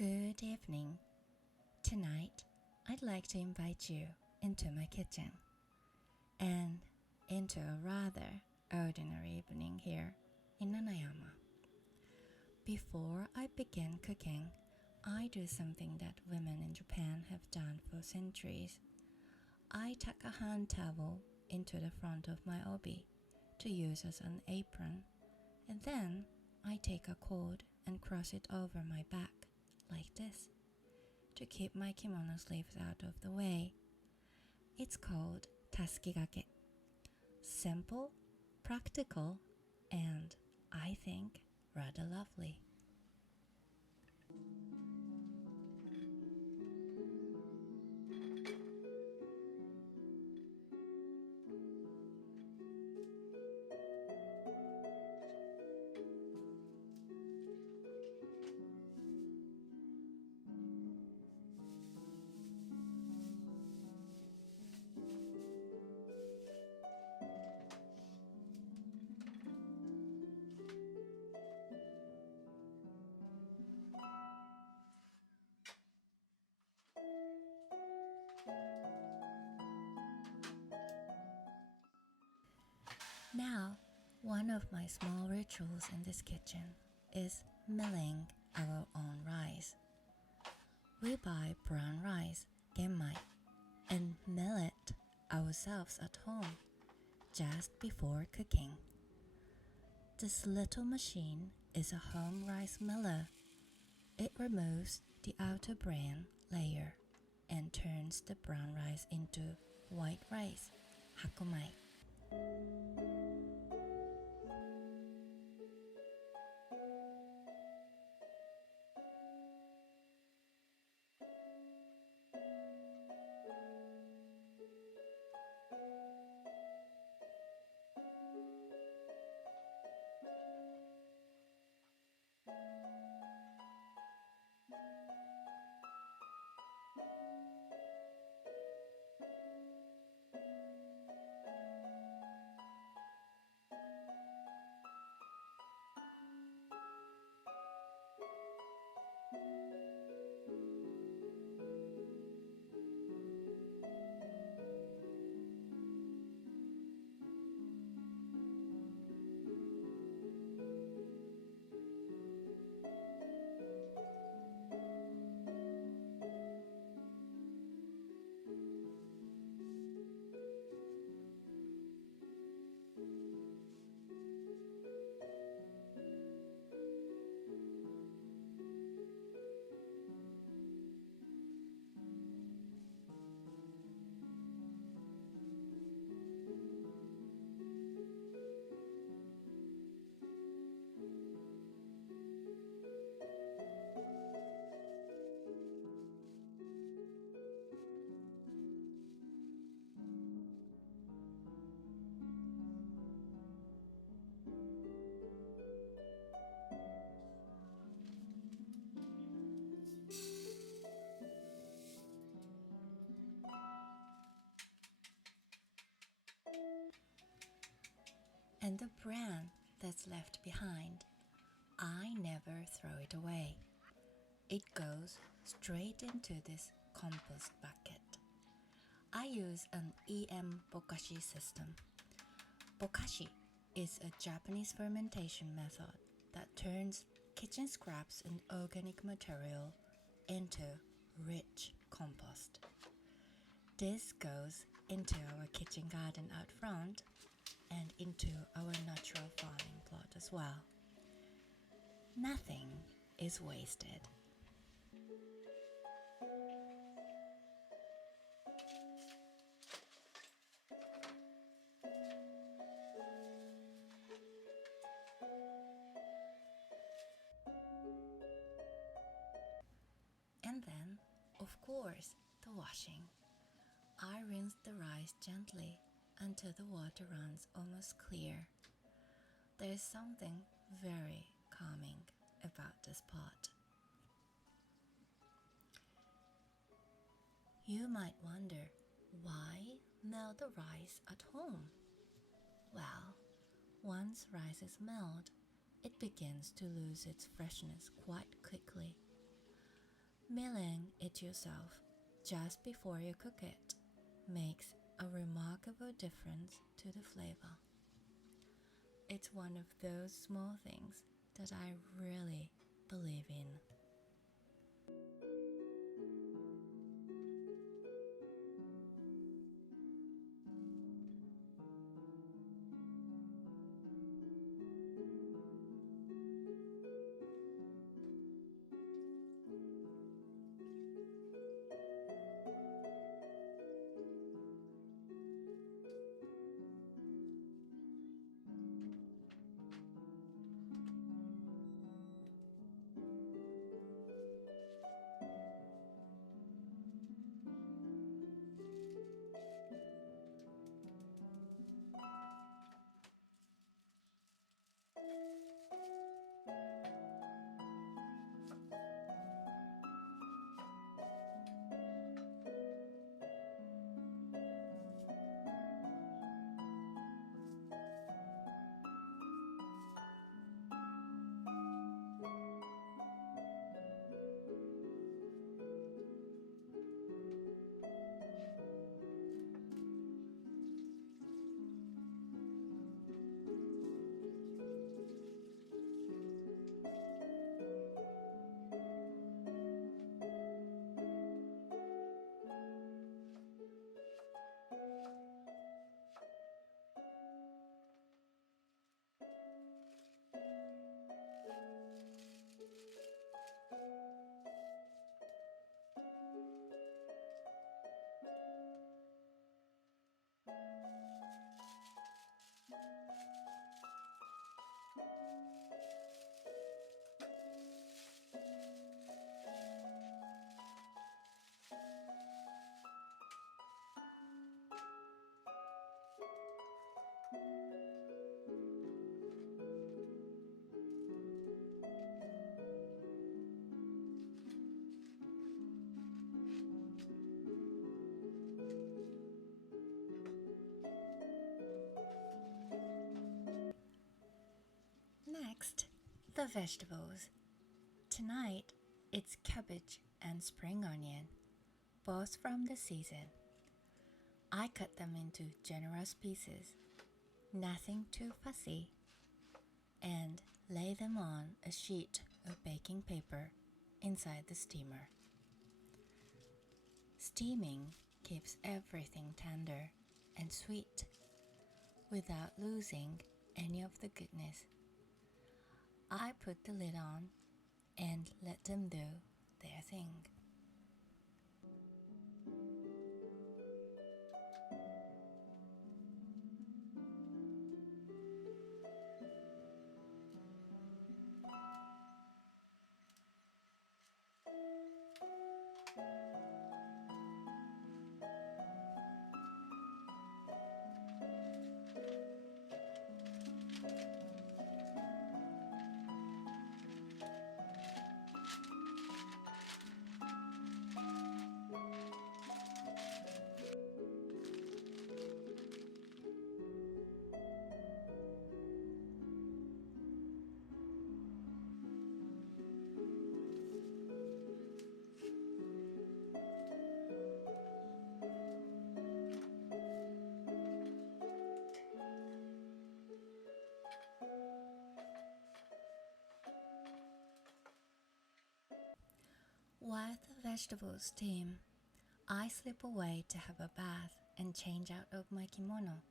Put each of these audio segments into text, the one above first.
Good evening. Tonight, I'd like to invite you into my kitchen and into a rather ordinary evening here in Nanayama. Before I begin cooking, I do something that women in Japan have done for centuries. I tuck a hand towel into the front of my obi to use as an apron, and then I take a cord and cross it over my back like this to keep my kimono sleeves out of the way. It's called tasukigake. Simple, practical, and I think rather lovely. Now, one of my small rituals in this kitchen is milling our own rice. We buy brown rice, genmai, and mill it ourselves at home just before cooking. This little machine is a home rice miller. It removes the outer bran layer and turns the brown rice into white rice, hakomai. And the bran that's left behind, I never throw it away. It goes straight into this compost bucket. I use an EM bokashi system. Bokashi is a Japanese fermentation method that turns kitchen scraps and organic material into rich compost. This goes into our kitchen garden out front and into our natural farming plot as well. Nothing is wasted. And then, of course, the washing. I rinse the rice gently until the water runs almost clear. There is something very calming about this pot. You might wonder, why mill the rice at home? Well, once rice is milled, it begins to lose its freshness quite quickly. Milling it yourself just before you cook it makes a remarkable difference to the flavor. It's one of those small things that I really believe in. Next, the vegetables. Tonight, it's cabbage and spring onion, both from the season. I cut them into generous pieces, nothing too fussy, and lay them on a sheet of baking paper inside the steamer. Steaming keeps everything tender and sweet without losing any of the goodness. I put the lid on and let them do their thing. While the vegetables steam, I slip away to have a bath and change out of my kimono.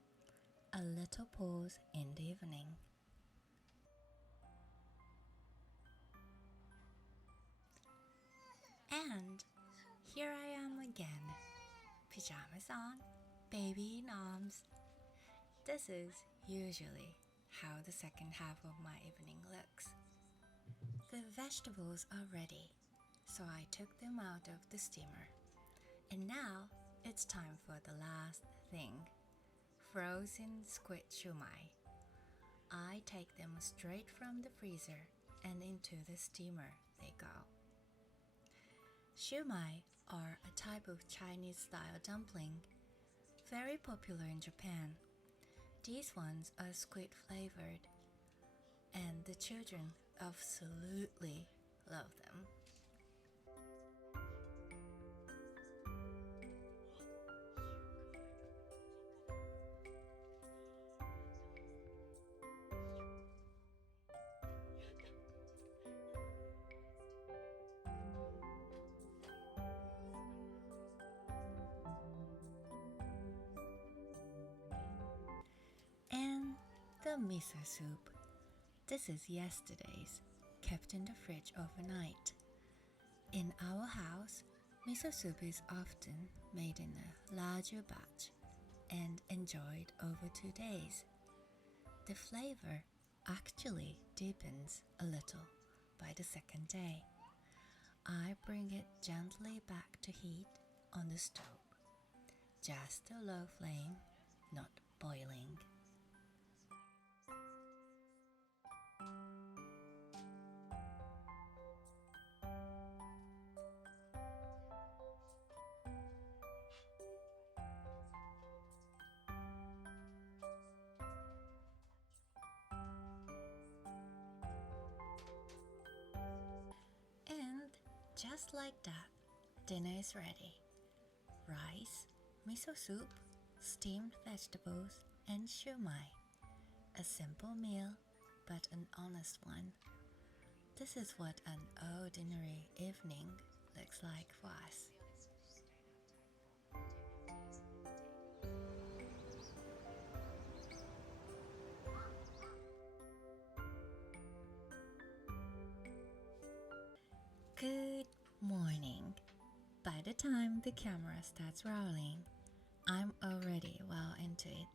A little pause in the evening. And here I am again. Pajamas on, baby in arms. This is usually how the second half of my evening looks. The vegetables are ready, so I took them out of the steamer. And now it's time for the last thing, frozen squid shumai. I take them straight from the freezer and into the steamer they go. Shumai are a type of Chinese-style dumpling, very popular in Japan. These ones are squid flavored, and the children absolutely love them. the miso soup. This is yesterday's, kept in the fridge overnight. In our house, miso soup is often made in a larger batch and enjoyed over 2 days. The flavor actually deepens a little by the second day. I bring it gently back to heat on the stove. Just a low flame, not boiling. And just like that, dinner is ready. Rice, miso soup, steamed vegetables, and shumai. A simple meal, but an honest one. This is what an ordinary evening looks like for us. Good morning. By the time the camera starts rolling, I'm already well into it.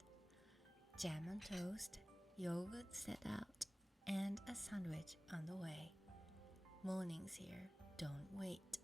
Jam on toast, yogurt set out, and a sandwich on the way. Mornings here don't wait.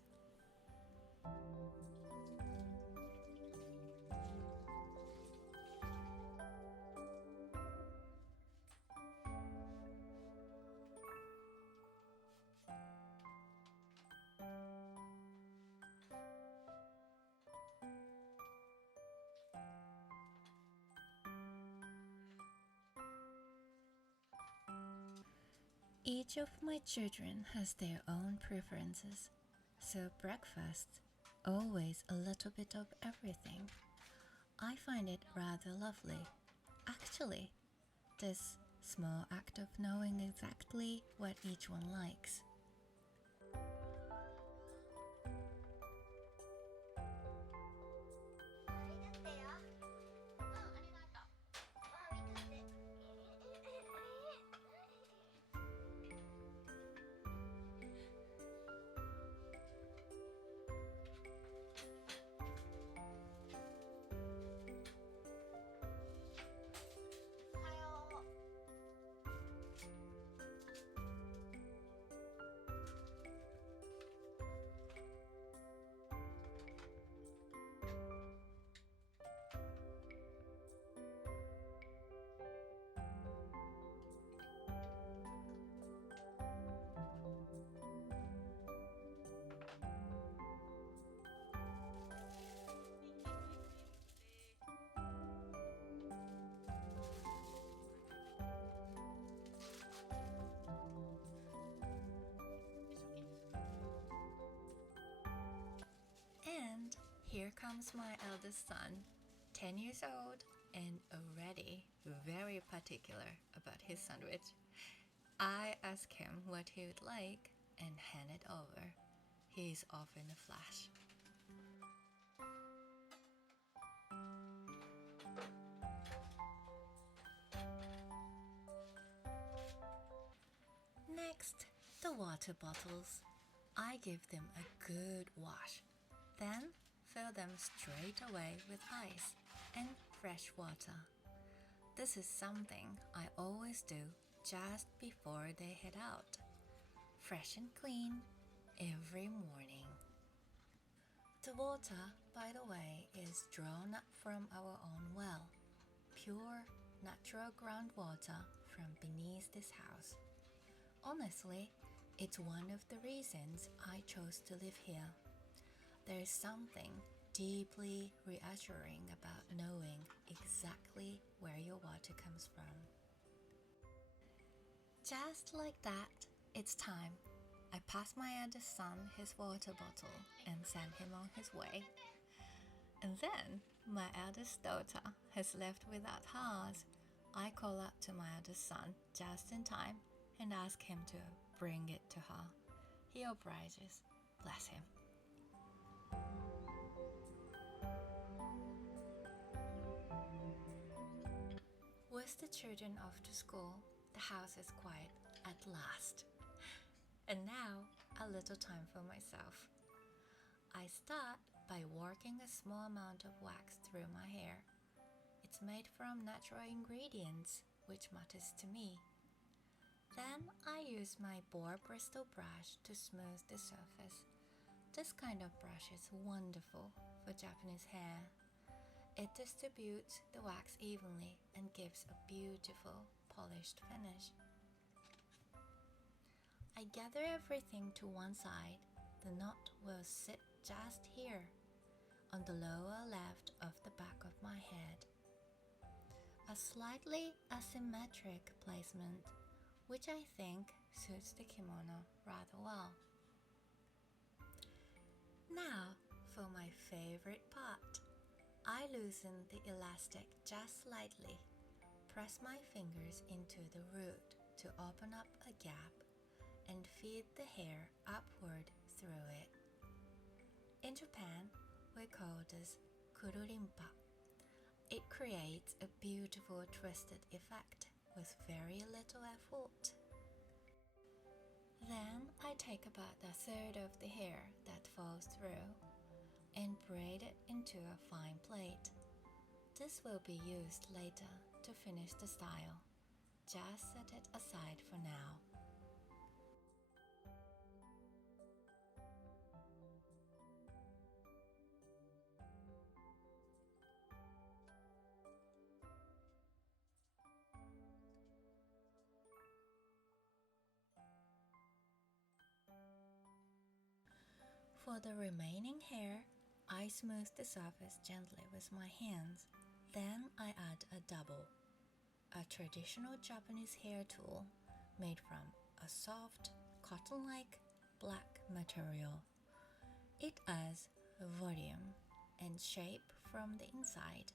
Each of my children has their own preferences, so breakfast, always a little bit of everything. I find it rather lovely, actually, this small act of knowing exactly what each one likes. And here comes my eldest son, 10 years old and already very particular about his sandwich. I ask him what he would like and hand it over. He's off in a flash. Next, the water bottles. I give them a good wash, then fill them straight away with ice and fresh water. This is something I always do just before they head out. Fresh and clean every morning. The water, by the way, is drawn up from our own well. Pure, natural groundwater from beneath this house. Honestly, it's one of the reasons I chose to live here. There's something deeply reassuring about knowing exactly where your water comes from. Just like that, it's time. I pass my eldest son his water bottle and send him on his way. And then my eldest daughter has left without hers. I call out to my eldest son just in time and ask him to bring it to her. He obliges, bless him. With With the children off to school, the house is quiet at last. And now, a little time for myself. I start by working a small amount of wax through my hair. It's made from natural ingredients, which matters to me. Then I use my boar bristle brush to smooth the surface. This kind of brush is wonderful for Japanese hair. It distributes the wax evenly and gives a beautiful, polished finish. I gather everything to one side. The knot will sit just here, on the lower left of the back of my head. A slightly asymmetric placement, which I think suits the kimono rather well. Now, for my favorite part. I loosen the elastic just slightly, press my fingers into the root to open up a gap, and feed the hair upward through it. In Japan, we call this kururimpa. It creates a beautiful twisted effect with very little effort. Then I take about a third of the hair that falls through and braid it into a fine plait. This will be used later to finish the style. Just set it aside for now. For the remaining hair, I smooth the surface gently with my hands. Then I add a double, a traditional Japanese hair tool made from a soft, cotton-like black material. It adds volume and shape from the inside,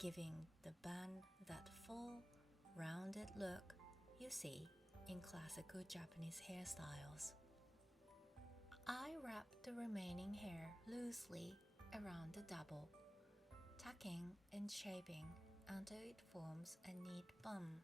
giving the bun that full, rounded look you see in classical Japanese hairstyles. I wrap the remaining hair loosely around the double, tucking and shaping until it forms a neat bun.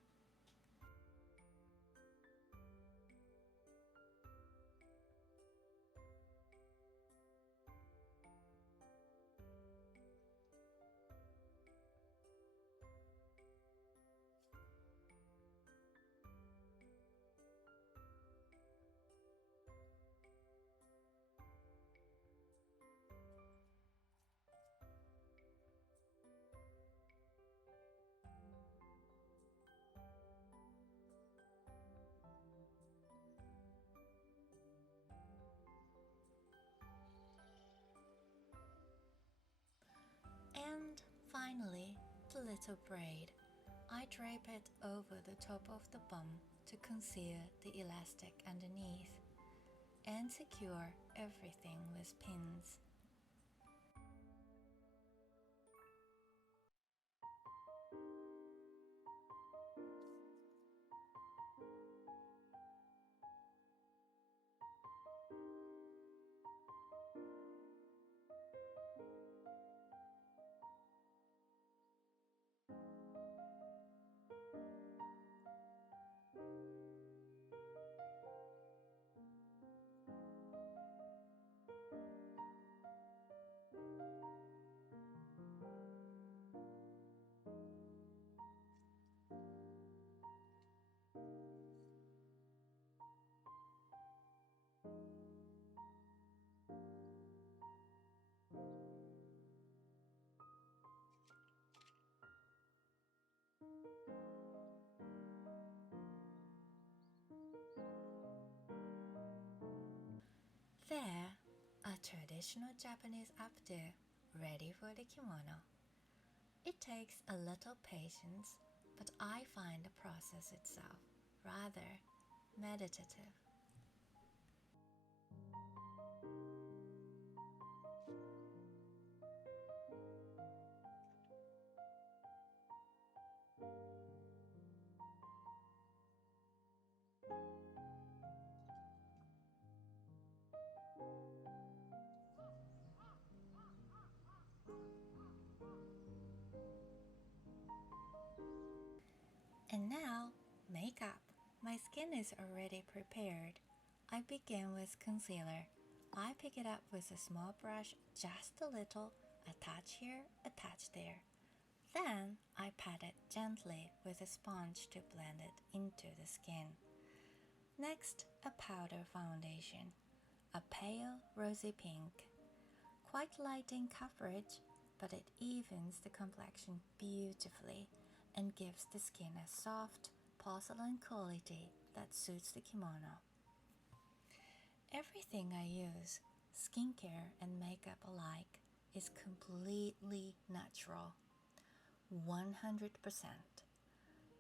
And finally, the little braid. I drape it over the top of the bun to conceal the elastic underneath and secure everything with pins. There, a traditional Japanese updo ready for the kimono. It takes a little patience, but I find the process itself rather meditative. And now, makeup. My skin is already prepared. I begin with concealer. I pick it up with a small brush, just a little, a touch here, a touch there. Then I pat it gently with a sponge to blend it into the skin. Next, a powder foundation, a pale rosy pink. Quite light in coverage, but it evens the complexion beautifully and gives the skin a soft, porcelain quality that suits the kimono. Everything I use, skincare and makeup alike, is completely natural. 100%.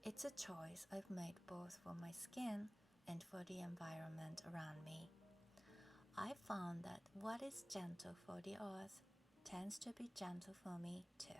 It's a choice I've made both for my skin and for the environment around me. I found that what is gentle for the earth tends to be gentle for me too.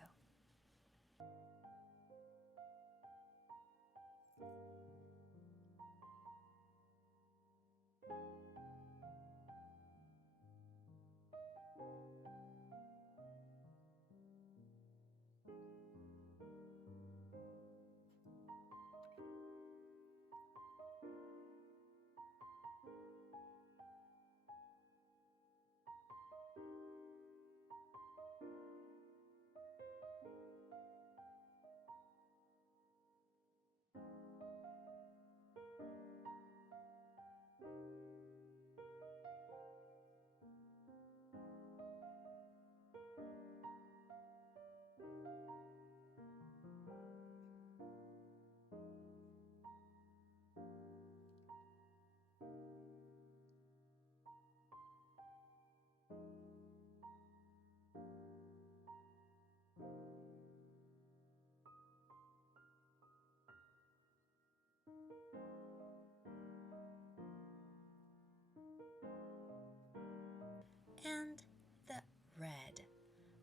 And the red.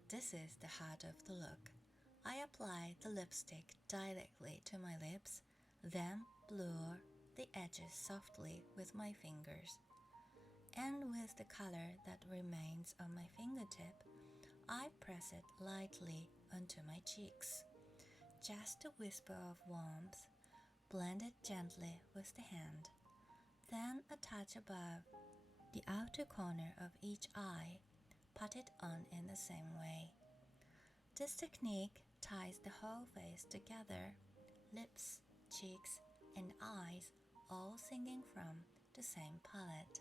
This is the heart of the look. I apply the lipstick directly to my lips, then blur the edges softly with my fingers. And with the color that remains on my fingertip, I press it lightly onto my cheeks. Just a whisper of warmth, blend it gently with the hand. Then a touch above the outer corner of each eye, pat it on in the same way. This technique ties the whole face together, lips, cheeks, and eyes all singing from the same palette.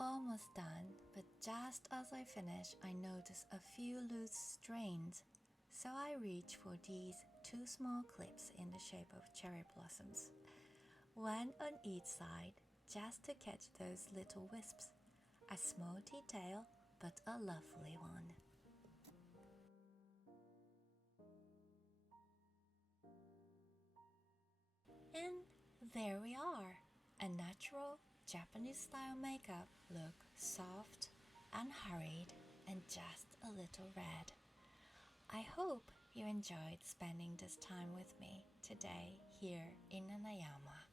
Almost done, but just as I finish, I notice a few loose strands, so I reach for these two small clips in the shape of cherry blossoms. One on each side, just to catch those little wisps. A small detail, but a lovely one. And there we are, a natural Japanese-style makeup look, soft, unhurried, and just a little red. I hope you enjoyed spending this time with me today here in Nanayama.